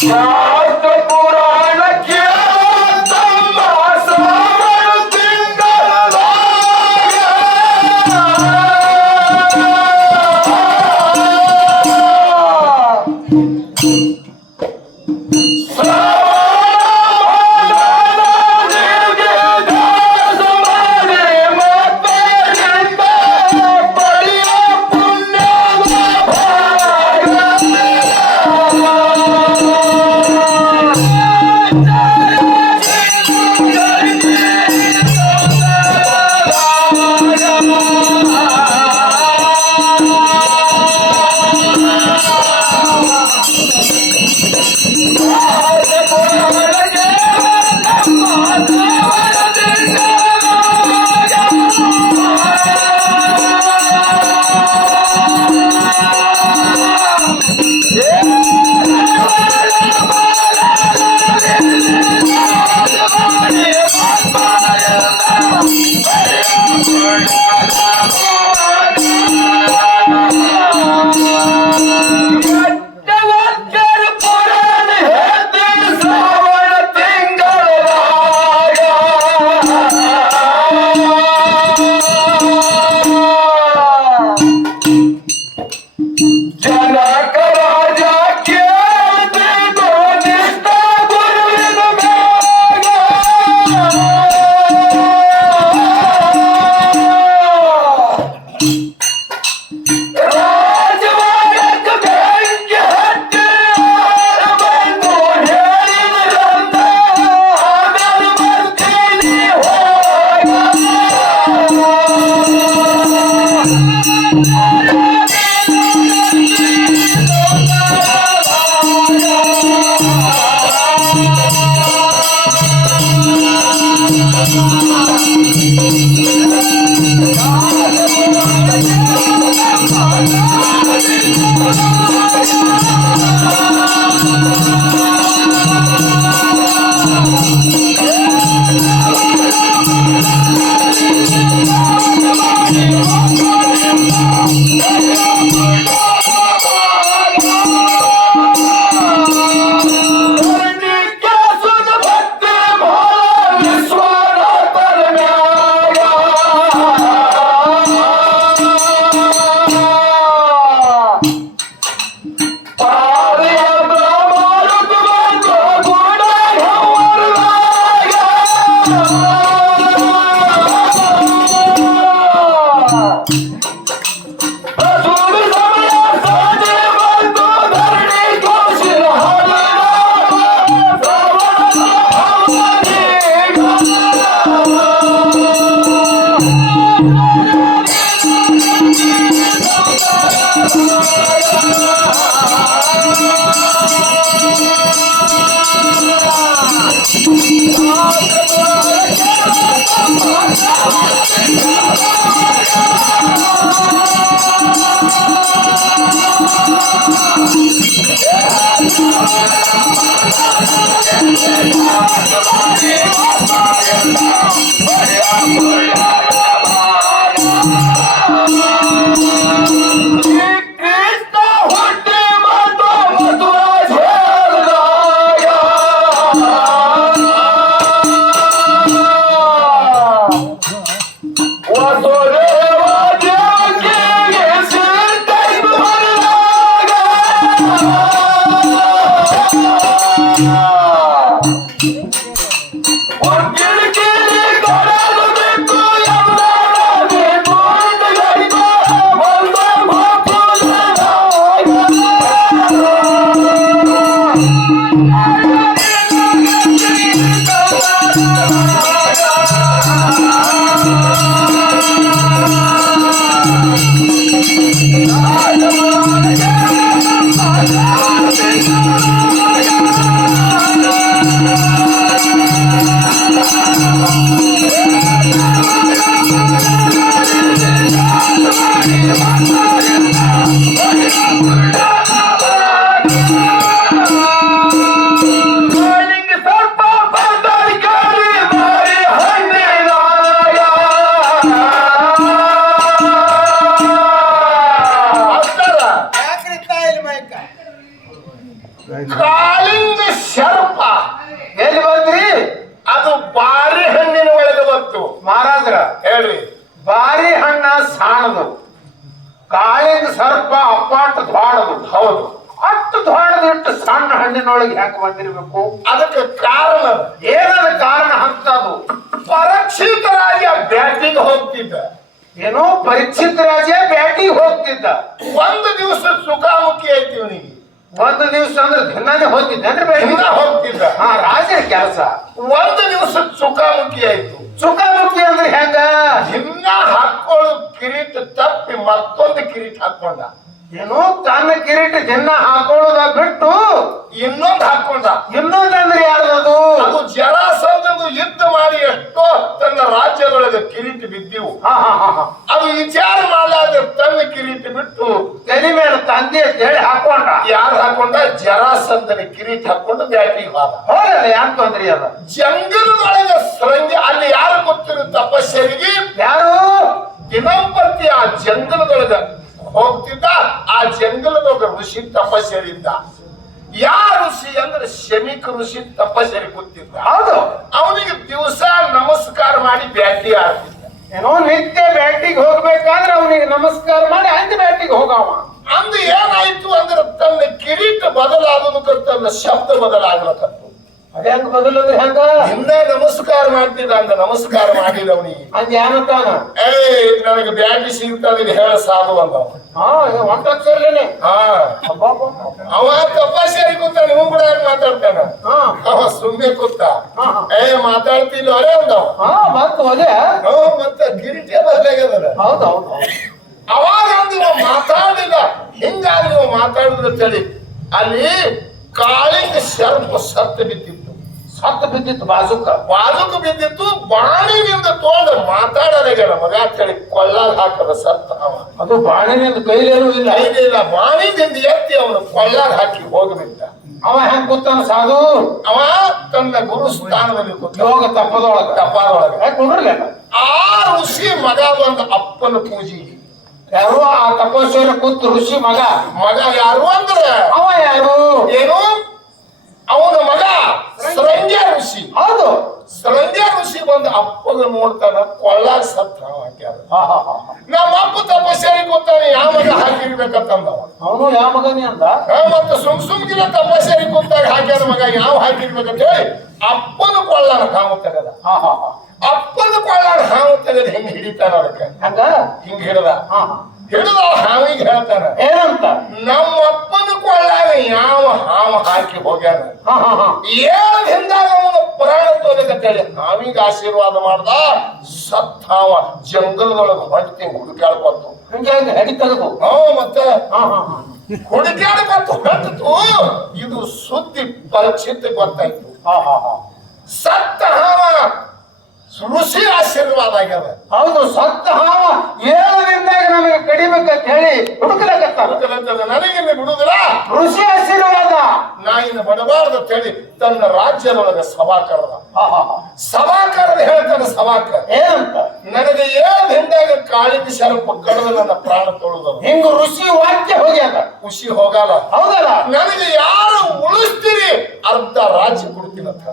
Yeah. Lord. ಹಣ್ಣಿನೊಳಗೆ ಯಾಕೆ ಬಂದಿರಬೇಕು? ಅದಕ್ಕೆ ಕಾರಣ ಏನದ ಕಾರಣ ಅಂತದು ಪರೀಕ್ಷಿತರಾಗಿ ಆ ಬ್ಯಾಟಿಂಗ್ ಹೋಗ್ತಿದ್ದ. ಏನೋ ಪರೀಕ್ಷಿತ ರಾಜ ಬ್ಯಾಟಿಗೆ ಹೋಗ್ತಿದ್ದ. ಒಂದು ದಿವಸ ಸುಖಾಮುಖಿ ಆಯ್ತು ಇವನಿಗೆ. ಒಂದು ದಿವಸ ಅಂದ್ರೆ ದಿನಾನೇ ಹೋಗ್ತಿದ್ದ ಅಂದ್ರೆ ಬ್ಯಾಟಿಗೆ ಹೋಗ್ತಿದ್ದ. ಹಾ ರಾಜರ ಕೆಲಸ. ಒಂದು ದಿವಸ ಸುಖಾಮುಖಿ ಆಯ್ತು. ಸುಖಮುಖಿ ಅಂದ್ರೆ ಹೆಂಗ? ದಿನ ಹಾಕೊಳ್ಳೋ ಕಿರೀಟ ತಪ್ಪಿ ಮತ್ತೊಂದು ಕಿರೀಟ ಹಾಕೊಂಡ ಏನೋ ತನ್ನ ಕಿರೀಟ ಜನ್ನ ಹಾಕೊಳ್ಳೋದ ಬಿಟ್ಟು ಇನ್ನೊಂದು ಹಾಕೊಂಡ. ಇನ್ನೊಂದಂದ್ರೆ ಯಾರದು ಅದು? ಜರಾಸಂಧನು ಯುದ್ಧ ಮಾಡಿ ಎಷ್ಟೋ ತನ್ನ ರಾಜ್ಯದೊಳಗೆ ಕಿರೀಟ ಬಿದ್ದಿವು. ಹಾ ಹಾ ಹಾ ಹಾ. ಅದು ವಿಚಾರ ಮಾಡಲಾದ ತನ್ನ ಕಿರೀಟ ಬಿಟ್ಟು ತಲೆ ಮೇಲೆ ತಂದೆ ಹೇಳಿ ಹಾಕೊಂಡ. ಯಾರು ಹಾಕೊಂಡ? ಜರಾಸಂಧನ ಕಿರೀಟ ಹಾಕೊಂಡು ಬ್ಯಾಟಿಗೆ ಹೋದ ಹೋಗಲ್ಲ ಯಾನ್ ತೊಂದ್ರೆ ಅದ ಜಂಗಲದೊಳಗೆ ಸರಂಗಿ ಅಲ್ಲಿ ಯಾರು ಗೊತ್ತಿರೋ ತಪಸ್ಸರಿಗೆ ಯಾರು? ದಿನಂಪತಿ ಆ ಜಂಗಲದೊಳಗ ಹೋಗ್ತಿದ್ದ ಆ ಜಂಗಲದ ಋಷಿ ತಪಸ್ಸರಿದ್ದ ಯಾ ಋಷಿ ಅಂದ್ರೆ ಶಮಿಕ ಋಷಿ ತಪಸ್ಸರಿ ಕೂತಿದ್ದ? ಹೌದು. ಅವನಿಗೆ ದಿವಸ ನಮಸ್ಕಾರ ಮಾಡಿ ಬ್ಯಾಟಿ ಆಡ್ತಿದ್ದ ಏನೋ ನಿತ್ಯ ಬ್ಯಾಟಿಗೆ ಹೋಗ್ಬೇಕಾದ್ರೆ ಅವನಿಗೆ ನಮಸ್ಕಾರ ಮಾಡಿ ಅಂದ ಬ್ಯಾಟಿಗೆ ಹೋಗವ. ಅಂದ್ ಏನಾಯ್ತು ಅಂದ್ರೆ ತನ್ನ ಕಿರೀಟ ಬದಲಾಗೋದಕ್ಕೆ ತನ್ನ ಶಬ್ದ ಬದಲಾಗ್ಲಕತ್ತು ಅದೇ ಹಂಗ ಬದಲಂದ್ರೆ ಹೆಂಗ? ಹಿಂದೆ ನಮಸ್ಕಾರ ಮಾಡ್ತಿದ್ದ ಅಂತ ನಮಸ್ಕಾರ ಮಾಡಿದ ಅವನಿಗೆ. ಅದ್ ಏನಂತಾನ ಏ ನನಗೆ ಬ್ಯಾಟಿ ಸಿಗ್ತದೆ ಹೇಳ ಸಾಧು ಅಂತ ಹಾ ಒಂಟಕ್ಷರಲೇನೆ ಹಾ. ಅವ ತಪಾಸರಿ ಕೂತ ನೀವು ಕೂಡ ಏನ್ ಮಾತಾಡ್ತಾನ? ಹಾ. ಅವ ಸುಮ್ಮನೆ ಕೂತ. ಏ ಮಾತಾಡ್ತಿಲ್ಲ ಅರೇ ಅದೇ ಮತ್ತೆ ಗಿರಿಟಿ ಬದಲಾಗ್ಯದಲ್ಲ ಹೌದು ಹೌದು ಹೌದು. ಅವಾಗ ಅಂದು ಮಾತಾಡಿದ ಹಿಂಗಾದ್ರೆ ಮಾತಾಡಿದ ತಳಿ ಅಲ್ಲಿ ಕಾಳಿಂಗ ಸರ್ಪ ಸತ್ತು ಬಿದ್ದಿತ್ತು. ಸತ್ತು ಬಿದ್ದಿತ್ತು ಬಾಜುಕ. ಬಾಜುಕ ಬಿದ್ದಿತ್ತು ಬಾಣಿನಿಂದ ತೋಂದ ಮಾತಾಡಲಾಗ್ಯಾರ ಮಗ ಅಂತೇಳಿ ಕೊಳ್ಳಾಗ ಹಾಕದ ಸತ್ತ ಅವ. ಅದು ಬಾಣಿನಿಂದ ಕೈಲೇನು ಇಲ್ಲ. ಇಲ್ಲ. ಬಾಣಿನಿಂದ ಎತ್ತಿ ಅವನು ಕೊಳ್ಳಾಗ ಹಾಕಿ ಹೋಗಬಿಟ್ಟ. ಅವ ಹೆಂಗ್ ಕೂತಾನ ಸಾಧು? ಅವ ತನ್ನ ಗುರು ಸ್ಥಾನದಲ್ಲಿ ಕೂತ ಯೋಗ ತಪ್ಪದೊಳಗ ತಪ್ಪದೊಳಗ ಯಾಕೆ ನೋಡ್ರಲ್ಲ ಆ ಋಷಿ ಮಗ ಬಂದ ಅಪ್ಪನ ಪೂಜೆಗೆ ಯಾರು ಆ ತಪಸ್ವಿನ ಕೂತು ಋಷಿ ಮಗ. ಮಗ ಯಾರು ಅಂದ್ರೆ? ಅವ ಯಾರು? ಏನು? ಅವನ ಮಗ. ಸರಂಜ ಋಷಿ. ಹೌದು. ಸರಂಜ ಋಷಿ ಬಂದು ಅಪ್ಪಗ ನೋಡ್ತಾನ ಕೊಳ್ಳ ಸತ್ತ ಹಾಕ್ಯಾರ. ನಮ್ಮ ಅಪ್ಪ ತಪಸ್ಸರಿ ಕೂತಾನೆ ಯಾವ ಮಗ ಹಾಕಿರ್ಬೇಕಂತಂದ ಅವನು ಯಾವ ಮಗನಿ ಅಂದ? ಮತ್ತೆ ಸುಮ್ ಸುಮ್ಗಿನ ತಪಸ್ಸರಿ ಕೂತಾಗ ಹಾಕ್ಯಾರ ಮಗ ಯಾವ ಹಾಕಿರ್ಬೇಕಂತ ಹೇಳಿ ಅಪ್ಪನ ಹಾವು ತೆಗದ. ಹಾ ಹಾ ಹಾ. ಕೊಳ್ಳಾಗ ಹಾವು ತೆಗೆದ ಹಿಂಗ್ ಹಿಡಿತಾನ ಅದಕ್ಕೆ ಹಂಗ? ಹಿಂಗ್ ಹಿಡದ. ಹಿಡಿದ ಹಾವಿಗೆ ಹೇಳ್ತಾರ. ಏನಂತ? ನಮ್ಮ ಅಪ್ಪನ ಕೊಳ್ಳಾಗ ಯಾವ ಹಾವ ಹಾಕಿ ಹೋಗ್ಯಾರ ಏಳು ಹಿಂದಾಗ ಅವನು ಪ್ರಾಣ ತೋದಕತ್ತೇಳಿ ಹಾವಿಗೆ ಆಶೀರ್ವಾದ ಮಾಡ್ದ ಸತ್ ಹಾವ ಜಂಗಲದೊಳಗೆ ಹೊಂಟಿ ಹುಡುಕಾಡ್ಕೊತು ಹಂಗೆ ಹಂಗೆ ಹಾ ತೆಗೆದು. ಅವ ಮತ್ತೆ ಹಾ ಹಾ ಹಾ. ಹುಡುಕಾಡ್ಕೊತು ಹೊಂಟಿತು. ಇದು ಸುದ್ದಿ ಪರಿಚಿತ ಗೊತ್ತಾಯ್ತು. ಹಾ ಹಾ ಹಾ. ಸತ್ತ ಹಾವ ಋಷಿ ಆಶೀರ್ವಾದ ಆಗ್ಯದ ಹೌದು ಸತ್ತ ಹಾವ ನನಗೆ ನಮಗೆ ಕಡಿಬೇಕಂತ ಹೇಳಿ ಹುಡುಕಲಾಗತ್ತ ನನಗೆ ಇಲ್ಲಿ ಬಿಡುದಿಲ್ಲ. ಋಷಿ ಆಶೀರ್ವಾದ. ನಾ ಇನ್ನು ಬಡಬಾರ್ದು ಹೇಳಿ ತನ್ನ ರಾಜ್ಯದೊಳಗ ಸಭಾ ಕರೆದ. ಸಭಾ ಕರೆದು ಹೇಳ್ತಾನೆ ಸಭಾಕ ಏನಂತ? ನನಗೆ ಏಳು ಹಿಂದಾಗ ಕಾಳಿಗೆ ಸ್ವಲ್ಪ ಕಳೆದು ನನ್ನ ಪ್ರಾಣ ತೊಳೆದವು ಹಿಂಗ ಋಷಿ ವಾಕ್ಯ ಹೋಗ್ಯಾದ. ಖುಷಿ ಹೋಗಲ್ಲ. ಹೌದಲ್ಲ? ನನಗೆ ಯಾರು ಉಳಿಸ್ತೀರಿ ಅರ್ಧ ರಾಜ್ಯ ಕೊಡ್ತೀನಿ ಅಂತ.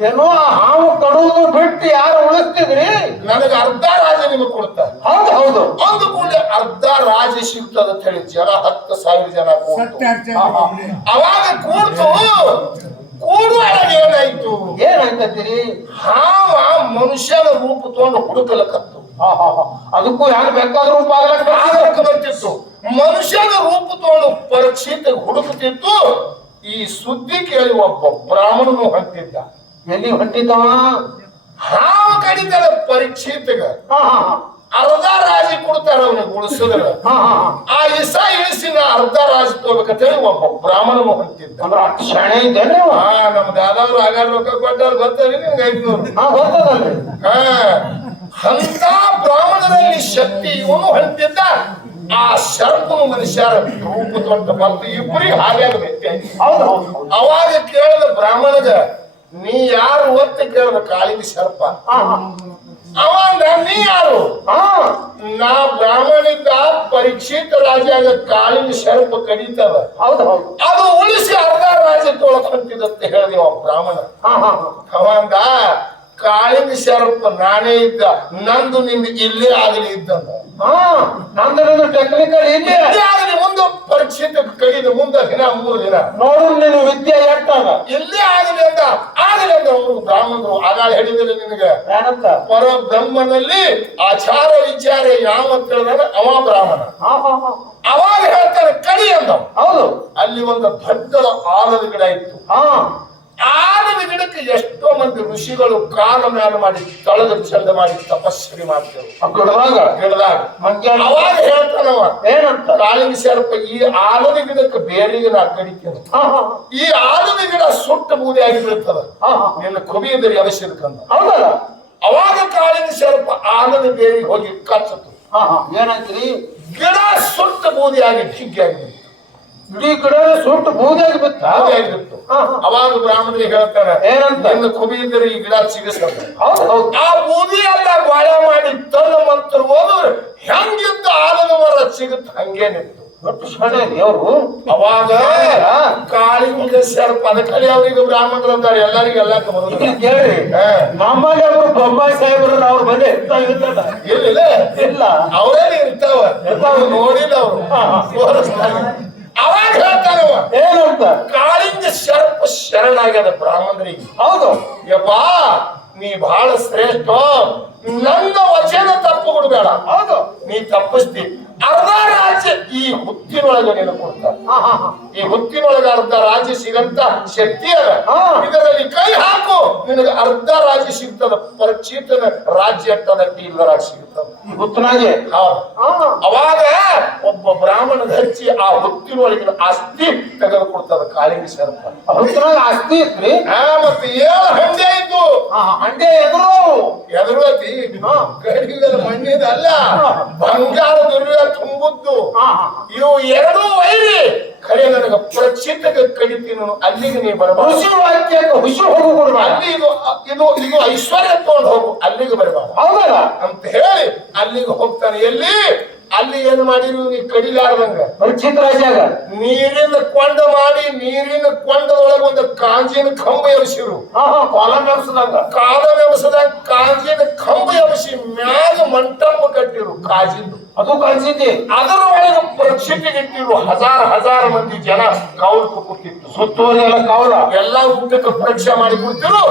ಏನೋ ಹಾವು ಕಡುವುದು ಬಿಟ್ಟು ಯಾರು ಉಳಿಸ್ತಿದ್ರಿ? ನನಗೆ ಅರ್ಧ ರಾಜ ನಿಮಗೆ ಕೊಡ್ತಾರೆ. ಹೌದು ಹೌದು. ಒಂದು ಕೂಡಲೇ ಅರ್ಧ ರಾಜ ಸಿಗ್ತದ ಅಂತ ಹೇಳಿ ಜನ ಹತ್ತು ಸಾವಿರ ಜನ ಕೂಡ್ತು. ಅವಾಗ ಕೂಡ್ತು ಕೂಡುವಾಗ ಏನಾಯ್ತು? ಏನಾಯ್ತಂತೀರಿ ಹಾವ ಮನುಷ್ಯನ ರೂಪ ತಗೊಂಡು ಹುಡುಕಲಕತ್ತು ಹಾ ಹಾ ಹಾ. ಅದಕ್ಕೂ ಯಾರು ಬೇಕಾದ್ರೂ ರೂಪ ಆಗ್ಲಕ್ಕ ಬರ್ತಿತ್ತು. ಮನುಷ್ಯನ ರೂಪ ತಗೊಂಡು ಪರೀಕ್ಷಿತ ಹುಡುಕುತ್ತಿತ್ತು. ಈ ಸುದ್ದಿ ಕೇಳಿ ಒಬ್ಬ ಬ್ರಾಹ್ಮಣನು ಹೊಂಟಿದ್ದ ಎಲ್ಲಿ ಹೊಂಟಿದ್ದವ ಹಾವು ಕಡಿತಾರ ಪರೀಕ್ಷಿತಗ ಹಾ ಹಾ ಹಾ. ಅರ್ಧ ರಾಜಿ ಕೊಡ್ತಾರ ಅವನು ಉಳಿಸಿದ್ರ ಹಾ ಹಾ ಹಾ. ಆ ಇಸ ಇಳಿಸಿನ ಅರ್ಧ ರಾಜಿ ತಗೋಬೇಕಂತ ಹೇಳಿ ಒಬ್ಬ ಬ್ರಾಹ್ಮಣ ಹೊಂಟಿದ್ದ. ಅಂದ್ರ ಅಷ್ಟು ಶಾಣೆ ಇದ್ದೇನೆ? ಹಾ ನಮ್ ದಾದವ್ರು ಆಗಾರ ರೊಕ್ಕ ಕೊಟ್ಟಾರ ಗೊತ್ತಲ್ಲ ನಿಮ್ಗೆ ಐದ್ನೂರು? ಹಾ ಅಂತ ಬ್ರಾಹ್ಮಣರಲ್ಲಿ ಶಕ್ತಿ ಇವನು ಹೊಂಟಿದ್ದ. ಆ ಸರ್ಪನು ಮನುಷ್ಯರ ರೂಪ ದೊಡ್ಡ ಬಂತು ಇಬ್ಬರಿಗೆ ಹಾಗೆ ಅವಾಗ ಕೇಳಿದ ಬ್ರಾಹ್ಮಣಗ ನೀ ಯಾರು ಒತ್ತು ಕೇಳಿದ ಕಾಳಿಗೆ ಸರ್ಪ ಹಾ. ಹಾ ಅವ ನೀ ಯಾರು? ಹಾ. ನಾ ಬ್ರಾಹ್ಮಣಿದ್ದ ಪರೀಕ್ಷಿತ ರಾಜ್ಯಾಗ ಕಾಳಿನ ಸರ್ಪ ಕಡಿತವ. ಹೌದು ಅದು ಉಳಿಸಿ ಅರ್ಧ ರಾಜ ತೊಳಕ್ ಹೇಳಿದೆ ಹೇಳಿದ ಬ್ರಾಹ್ಮಣ. ಅವಂದ ಕಾಳಿನ ಸರ್ಪ ನಾನೇ ಇದ್ದ ನಂದು ನಿಂದ ಇಲ್ಲೇ ಆಗಲಿ ಇದ್ದಂದ. ಹಾ ನಂದು ಟೆಕ್ನಿಕಲ್ ಇಲ್ಲೇ. ಆಗಲಿ ಮುಂದೆ ಪರೀಕ್ಷಿತ ಕಡಿದ ಮುಂದೆ ದಿನ ಮೂರು ದಿನ. ನೋಡು ವಿದ್ಯೆ ಎಟ್ಟಾಗ ಇಲ್ಲೇ ಆಗಲಿ ಅಂತ. ಆಗಲಿ ಅಂತ ಅವರು ಬ್ರಾಹ್ಮಣರು. ಆಗಾಳ ಹೇಳಿದ್ರೆ ನಿನಗೆ. ಏನಂತ ಪರ ಬ್ರಹ್ಮನಲ್ಲಿ ಆಚಾರ ವಿಚಾರ ಯಾವ ಅಂತ ಹೇಳಿದಾಗ ಅವ ಬ್ರಾಹ್ಮಣ ಅವಾಗ ಹೇಳ್ತಾರೆ ಕಡಿ ಅಂತ ಹೌದು. ಅಲ್ಲಿ ಒಂದು ದೊಡ್ಡ ಆಲದ ಗಿಡ ಇತ್ತು. ಹಾ. ಆಲದ ಗಿಡಕ್ಕೆ ಎಷ್ಟೋ ಮಂದಿ ಋಷಿಗಳು ಕಾಲ ಮ್ಯಾಲ ಮಾಡಿ ತಳದ ಚಂದ ಮಾಡಿ ತಪಸ್ಸರಿ ಮಾಡ್ತೇವೆ ಗಿಡದಾಗ ಗಿಡದಾಗ ಮಂಗ್ಯ ಅವಾಗ ಹೇಳ್ತಾನವ. ಏನಂತ? ಕಾಳಿಂಗ ಸರ್ಪ ಈ ಆಲದ ಗಿಡಕ್ಕೆ ಬೇರಿಗೆ ನಾ ಕಡಿತೇನೆ. ಹಾ ಹಾ. ಈ ಆಲದ ಗಿಡ ಸುಟ್ಟ ಬೂದಿ ಆಗಿ ಬೀಳ್ತದ ಹಾ ಹಾ. ನಿನ್ನ ಕೊಬಿಯದಲ್ಲಿ ಅವಶ್ಯಕಂದ ಹೌದಲ್ಲ? ಅವಾಗ ಕಾಲಿನ ಸರ್ಪ ಆಲದ ಬೇರಿಗೆ ಹೋಗಿ ಕಚ್ಚತು ಹಾ ಹಾ. ಏನಾಯ್ತ್ರಿ ಗಿಡ ಸುಟ್ಟ ಬೂದಿ ಆಗಿ ಚಿಗ್ಗಿ ಬಿತ್ತು ಇಡೀ ಕಡೆ ಸುಟ್ಟು ಬೂದಿಯಾಗಿ ಬಿತ್ತ ಅವಾಗ ಬ್ರಾಹ್ಮಣರಿಗೆ ಹೇಳ್ತಾರೆ ಏನಂತ? ನಿನ್ನ ಕೊಬಿಯಿದ್ದರೆ ಈ ಗಿಡ ಸಿಗಿಸ್ತಾರೆ. ಆ ಬೂದಿ ಎಲ್ಲ ಬಾಳೆ ಮಾಡಿ ತನ್ನ ಮಂತ್ರ ಹೋದ್ರೆ ಹೆಂಗಿದ್ದ ಆಲದ ಮರ ಸಿಗುತ್ತೆ ಹಂಗೇನಿತ್ತು ದೇವ್ರು. ಅವಾಗ ಕಾಳಿ ಸರ್ಪ ಪದಕಳಿ ಅವ್ರಿಗೆ ಬ್ರಾಹ್ಮಣರು ಅಂತಾರೆ ಎಲ್ಲರಿಗೂ ಎಲ್ಲ ಕೇಳಿ. ನಮ್ಮಲ್ಲಿ ಅವರು ಬೊಮ್ಮಾಯಿ ಸಾಹೇಬರು ಅವ್ರ ಬಂದೆ ಇಲ್ಲ ಇಲ್ಲ. ಅವರೇನು ಇರ್ತಾವ? ಇರ್ತಾವ. ನೋಡಿಲ್ಲ ಅವರು ಹಾ, ಹಾ. ತೋರಿಸ್ತಾರೆ ಅವಾಗ ಹೇಳ್ತಾನವ ಏನಂತ ಕಾಳಿಂಗ ಶರಣ ಶರಣಾಗ್ಯದ ಬ್ರಾಹ್ಮಣರಿಗೆ. ಹೌದು. ಯಪ್ಪ ನೀ ಬಹಳ ಶ್ರೇಷ್ಠ. ನನ್ನ ವಚನ ತಪ್ಪು ಬೇಡ ಹೌದು. ನೀ ತಪ್ಪಿಸ್ತಿ. ಅರ್ಧ ರಾಜ್ಯ ಈ ಹುತ್ತಿನೊಳಗೆ ನೀನು ಕೊಡ್ತಾರೆ ಈ ಹುತ್ತಿನೊಳಗೆ ಅರ್ಧ ರಾಜ್ಯ ಸಿಗಂತ ಶಕ್ತಿ ಅದ. ಇದರಲ್ಲಿ ಕೈ ಹಾಕು. ನಿನಗೆ ಅರ್ಧ ರಾಜ್ಯ ಸಿಗ್ತದ. ಪರಿಚಿತನ ರಾಜ್ಯ ಎಟ್ಟದ ಇಲ್ಲರ ಸಿಗ್ತದ. ಹುತ್ತನಾಗೆ? ಅವಾಗ ಒಬ್ಬ ಬ್ರಾಹ್ಮಣ ಹಚ್ಚಿ ಆ ಹುತ್ತಿನೊಳಗಿನ ಆಸ್ತಿ ತೆಗೆದುಕೊಡ್ತದ ಕಾಳಿಂಗ ಸರ್ಪ ಹುತ್ತನಾಗ ಆಸ್ತಿ ಇತ್ರಿ? ಮತ್ತೆ ಏಳು ಹಂಡೆ ಇದ್ದು. ಹಂಡೆ ಎದುರು. ಎದುರುಗತಿ. ಹಾ. ಗಡಿಗಳ ಮಣ್ಣಿದಲ್ಲ. ಬಂಗಾರ ದುರ್ಯ ತುಂಬುದ್ದು. ಇವು ಎರಡೂ ವೈರಿ ಕಡೆ ನನಗ ಪ್ರಚಿತಗೆ ಕಡಿತೀನು ಅಲ್ಲಿಗೆ ನೀ ಬರಬಾರದು. ಹುಸಿ ವಾಕ್ಯಕ್ಕೆ ಹುಸಿ ಹೋಗು ಅಲ್ಲಿ ಇದು ಇದು ಇದು ಐಶ್ವರ್ಯ ತಗೊಂಡು ಹೋಗು ಅಲ್ಲಿಗೆ ಬರಬಾರ ಹೌದಲ್ಲ? ಅಂತ ಹೇಳಿ ಅಲ್ಲಿಗೆ ಹೋಗ್ತಾನೆ. ಎಲ್ಲಿ? ಅಲ್ಲಿ ಏನ್ ಮಾಡಿರು? ನೀವು ಕಡಿಲಾರ್ದಂಗ. ರಾಜ್ಯಾಗ ನೀರಿನ ಕೊಂಡ ಮಾಡಿ ನೀರಿನ ಕೊಂಡದೊಳಗ ಒಂದು ಕಾಂಜಿನ ಕಂಬ ಎಬ್ಸಿರು. ಕಾಲಂ ಬೆಳೆಸದಂಗ ಕಾಲ ವ್ಯವಸದಾಗ ಕಾಂಜಿನ ಕಂಬ ಎಬ್ಸಿ ಮ್ಯಾಲ ಮಂಟಪ ಕಟ್ಟಿರು ಕಾಜಿನ ಅದು ಕಳ್ಸಿದ್ದಿ ಅದರ ಒಳಗೆ ಪ್ರಕ್ಷಿತಿಗಿಟ್ಟಿರು ಹಜಾರ್ ಹಜಾರ್ ಮಂದಿ ಜನ ಕೌಲ್ ಕೂತಿತ್ತು ಸುತ್ತೂರಿ ಎಲ್ಲ ಕವಲ? ಎಲ್ಲ ಊಟಕ್ಕೆ ಪರೀಕ್ಷೆ ಮಾಡಿ ಕೊಡ್ತಿರು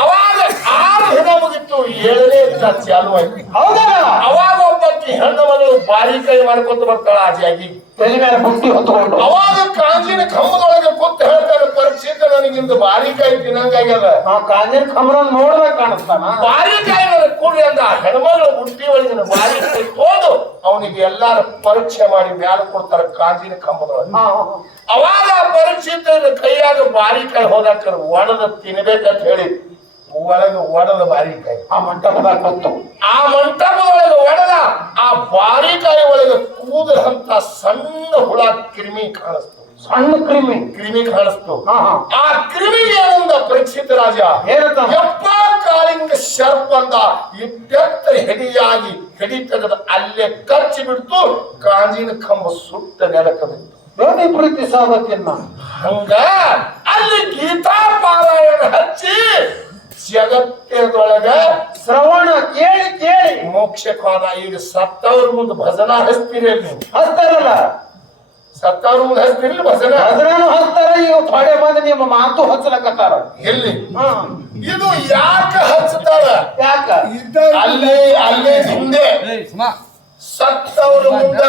ಅವಾಗ ಆರು ದಿನ ಮುಗಿತ್ತು. ಏಳನೇ ದಿನ ಚಾಲು ಆಯ್ತು. ಹೌದಾ? ಅವಾಗ ಒಬ್ಬಕ್ಕೆ ಹೆಣ್ಣು ಮಗಳು ಬಾರಿ ಕೈ ಮಾಡ್ಕೊತ ಬರ್ತಾಳ ಆ ಜಾಗಿ. ತಲೆ ಮೇಲೆ ಬುಟ್ಟಿ ಹೊತ್ತುಕೊಂಡು ಅವಾಗ ಕಾಂಜಿನ ಕಂಬದೊಳಗೆ ಕೂತು ಹೇಳ್ತಾರೆ ಪರೀಕ್ಷಿತ ನನಗಿಂದ ಬಾರಿ ಕೈ ತಿನ್ನಂಗಾಗ್ಯದ ಆ ಕಾಂಜಿನ ಕಂಬರ ನೋಡ್ಬೇಕು ಕಾಣಿಸ್ತಾನ. ಬಾರಿ ಕೈ ನನಗೆ ಕೂಡ್ರಿ ಅಂದ ಆ ಹೆಣ್ಮಗಳು ಬುಟ್ಟಿ ಒಳಗಿನ ಬಾರಿ ಕಾಯಿ ತೋದು ಅವನಿಗೆ ಎಲ್ಲಾರು ಪರೀಕ್ಷೆ ಮಾಡಿ ಮ್ಯಾಲ ಕೊಡ್ತಾರೆ ಕಾಂಜಿನ ಕಂಬದೊಳಗೆ. ಅವಾಗ ಪರೀಕ್ಷಿತ ಕೈಯಾಗ ಬಾರಿಕಾಯಿ ಹೋದಾಕ ಒಣದ ತಿನ್ಬೇಕಂತ ಹೇಳಿ ಒಳಗ ಒಡದ ಬಾರಿಕಾಯಿ ಆ ಮಂಟಪದಾಗ ಕತ್ತು ಆ ಮಂಟಪದೊಳಗೆ ಒಡೆದ ಆ ಬಾರಿಕಾಯಿ ಒಳಗೆ ಕೂದಲಂತ ಸಣ್ಣ ಹುಳ ಕ್ರಿಮಿ ಕಾಣಿಸ್ತು. ಸಣ್ಣ ಕ್ರಿಮಿ. ಕ್ರಿಮಿ ಕಾಣಿಸ್ತು. ಹಾ ಹಾ. ಆ ಕ್ರಿಮಿಗೆ ಏನಂದ ಪರೀಕ್ಷಿತ ರಾಜ ಯಪ್ಪ ಕಾಳಿಂಗ ಶರ್ಪ್ ಅಂದ. ಇಟ್ಟೆತ್ತ ಹೆಡಿಯಾಗಿ ಹೆಡಿ ತೆಗೆದ ಅಲ್ಲೇ ಕಚ್ಚಿ ಬಿಡ್ತು. ಕಾಂಜಿನ ಕಂಬ ಸುಟ್ಟ ನೆಲಕ ಬಿತ್ತು. ನೋಡಿ ಪ್ರೀತಿ ಸಾಧಕಿನ್ನ ಹಂಗ ಅಲ್ಲಿ ಗೀತಾ ಪಾರಾಯಣ ಹಚ್ಚಿ ಜಗತ್ತಿನದೊಳಗ ಶ್ರವಣ ಕೇಳಿ ಕೇಳಿ ಮೋಕ್ಷಕ್ಕಾದ ಈಗ ಸತ್ತವ್ರ ಮುಂದೆ ಭಜನ ಹಚ್ತೀರಿ ನೀವು. ಹಚ್ತಾರಲ್ಲ ಸತ್ತವ್ರ ಮುಂದೆ ಹಚ್ತೀರಿ ಭಜನ? ಭಜನ ಹಚ್ತಾರ ಈಗ ಥೋಡೆ ಬಂದ ನಿಮ್ಮ ಮಾತು ಹಚ್ಚಲಕತ್ತಾರ. ಎಲ್ಲಿ? ಹಾ. ಇದು ಯಾಕ ಹಚ್ತಾರ ಯಾಕ? ಅಲ್ಲಿ ಅಲ್ಲಿ ಹಿಂದೆ ಸತ್ತವ್ರ ಮುಂದ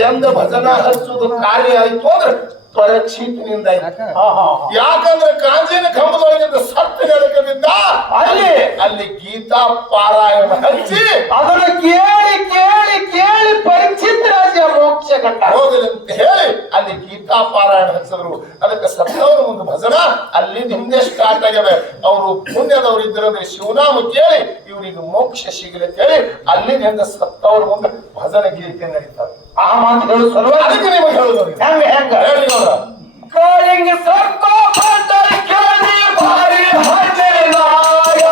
ಎಂದ ಭಜನಾ ಹಚ್ಚುದು ಕಾರ್ಯ ಆಯ್ತು ಅಂದ್ರೆ ಪರೀಕ್ಷಿತನಿಂದ ಆಯ್ತು ಹಾ ಹಾ ಹಾ. ಯಾಕಂದ್ರೆ ಕಾಂಜಿನ ಕಂಬದೊಳಗಿಂದ ಸತ್ತ ನೆಲಕದಿಂದ ಅಲ್ಲಿ ಅಲ್ಲಿ ಗೀತಾ ಪಾರಾಯಣ ಹಚ್ಚಿ ಅದನ್ನ ಕೇಳಿ ಕೇಳಿ ಕೇಳಿ ಪರೀಕ್ಷಿತ ರಾಜ್ಯ ಅಂತ ಹೇಳಿ ಅಲ್ಲಿ ಗೀತಾ ಪಾರಾಯಣ ಹಚ್ಚಿದ್ರು ಅದಕ್ಕೆ ಸತ್ತವರು ಒಂದು ಭಜನ ಅಲ್ಲಿ ಹಿಂದೆ ಸ್ಟಾರ್ಟ್ ಆಗ್ಯದ ಅವರು ಪುಣ್ಯದವರು ಇದ್ರಂದ್ರೆ ಶಿವನಾಮ ಕೇಳಿ ಇವರಿಗೆ ಮೋಕ್ಷ ಸಿಗಲಿ ಕೇಳಿ ಹೇಳಿ ಅಲ್ಲಿಂದ ಸತ್ತವ್ರ ಮುಂದೆ ಭಜನ ಗೀತೆ ನಡೀತಾರೆ ಆ ಮಾತು ಹೇಳು ಸಲುವಾಗಿ ಅದಕ್ಕೆ ನಿಮಗೆ ಹೇಳುದು ಹೆಂಗ ಹೆಂಗ? ಹೇಳಿ ನೋಡ. ಕಾಳಿಂಗ ಸರ್ಪ ಕೇಳಿ ಬಾರಿ ಭಾರಿ ಪರಿಚಿತ